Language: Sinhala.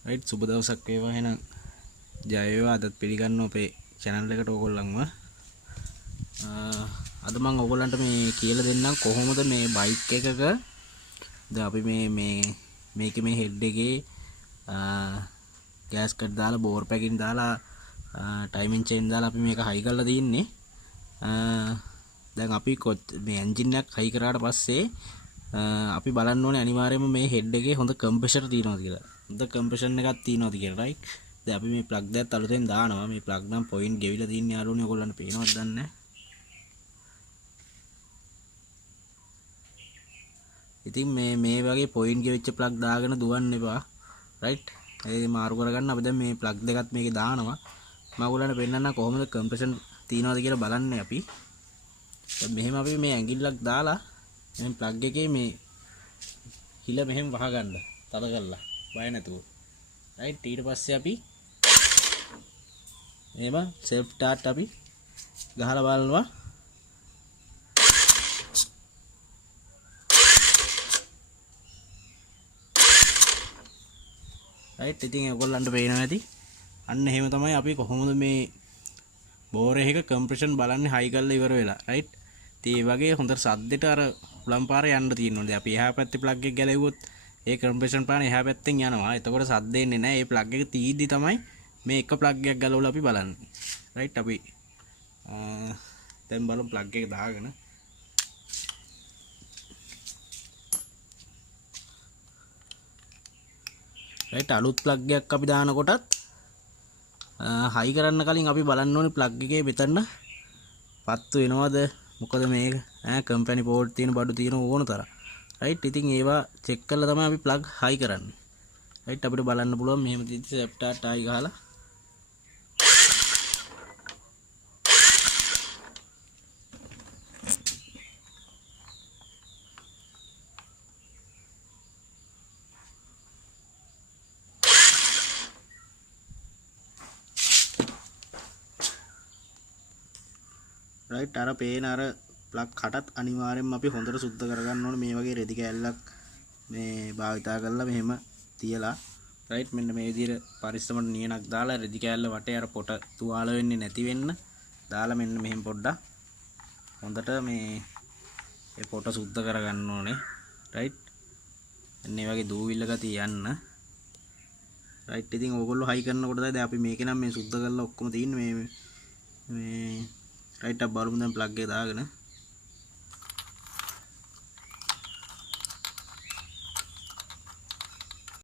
රයිට් සුබ දවසක් වේවා එහෙනම් ජය වේවා අදත් පිළිගන්න අපේ channel එකට ඕගොල්ලන්ව අද මම ඕගොල්ලන්ට මේ කියලා දෙන්නම් කොහොමද මේ බයික් එකක දැන් අපි මේකේ මේ හෙඩ් එකේ ගෑස් කට් දාලා බෝර් පැකින් දාලා ටයිමින් චේන් දාලා අපි මේක හයි කරලා තින්නේ දැන් අපි මේ එන්ජින් එක හයි කරාට පස්සේ අපි බලන්න ඕනේ අනිවාර්යයෙන්ම මේ හෙඩ් එකේ හොඳ කම්ප්‍රෙෂර් තියෙනවද කියලා. හොඳ කම්ප්‍රෙෂන් එකක් තියෙනවද කියලා රයිට්. දැන් අපි මේ ප්ලග් එකත් අලුතෙන් දානවා. මේ ප්ලග් නම් පොයින්ට් ගෙවිලා තින්නේ යාළුවනේ ඔයගොල්ලන්ට පේනවද දන්නේ නැහැ. ඉතින් මේ වගේ පොයින්ට් ගෙවිච්ච ප්ලග් දාගෙන දුවන්න එපා. රයිට්. ඒ මාරු කරගන්න අපි දැන් මේ ප්ලග් දෙකත් මේකේ දානවා. මම ඔයගොල්ලන්ට පෙන්නන්න කොහොමද කම්ප්‍රෙෂන් තියෙනවද කියලා බලන්නේ අපි. දැන් මෙහෙම අපි මේ ඇඟිල්ලක් දාලා මෙහෙම ප්ලග් එකේ මේ හිල මෙහෙම වහගන්න තද කරලා බය නැතුව රයිට් ඊට පස්සේ අපි එහෙම සෙල්ෆ් ස්ටාර්ට් අපි ගහලා බලනවා රයිට් ඉතින් ඔයගොල්ලන්ට පේනවා ඇති අන්න එහෙම තමයි අපි කොහොමද මේ බෝර් එකක කම්ප්‍රෙෂන් බලන්නේ හයි කරලා ඉවර වෙලා රයිට් ඉතින් මේ වගේ හොඳ සද්දෙට අර උලම් පාරේ යන්න තියෙනවා. දැන් අපි එහා පැත්තේ ප්ලග් එක ගැලෙව්වොත් ඒ කම්ප්‍රෙෂන් පාන එහා පැත්තෙන් යනවා. එතකොට සද්ද එන්නේ නැහැ. ඒ ප්ලග් එක තීද්දි තමයි මේ එක ප්ලග් එකක් ගලවලා අපි බලන්නේ. රයිට් අපි දැන් බලමු ප්ලග් එක දාගෙන. රයිට් අලුත් ප්ලග් එකක් අපි දානකොටත් හයි කරන්න කලින් අපි බලන්න ඕනේ ප්ලග් එකේ මෙතන පත්තු වෙනවද? මොකද මේක කම්පැනි පෝර්ට් තියෙන බඩු තියෙන ඕන තරම් රයිට් ඉතින් ඒවා චෙක් කරලා තමයි අපි ප්ලග් හයි කරන්නේ රයිට් අපිට බලන්න පුළුවන් මෙහෙම තියදී සෙල්ෆ් ස්ටාර්ට් ආයි ගහලා රයිට් අර පේන අර ප්ලග් කටත් අනිවාර්යෙන්ම අපි හොඳට සුද්ධ කරගන්න ඕනේ මේ වගේ රෙදි කෑල්ලක් මේ භාවිතා කරලා මෙහෙම තියලා රයිට් මෙන්න මේ විදිහට පරිස්සමට නියනක් දාලා රෙදි කෑල්ල වටේ අර පොට තුවාල වෙන්නේ නැති වෙන්න දාලා මෙන්න මෙහෙම පොඩ්ඩක් හොඳට මේ පොට සුද්ධ කරගන්න ඕනේ රයිට් මෙන්න මේ වගේ දූවිල්ල ගතිය යන්න රයිට් ඉතින් ඕගොල්ලෝ හයි කරනකොට දැන් අපි මේකේ නම් මේ සුද්ධ කරලා ඔක්කොම තියෙන්නේ මේ රයිට් අප් බලමු දැන් ප්ලග් එක දාගෙන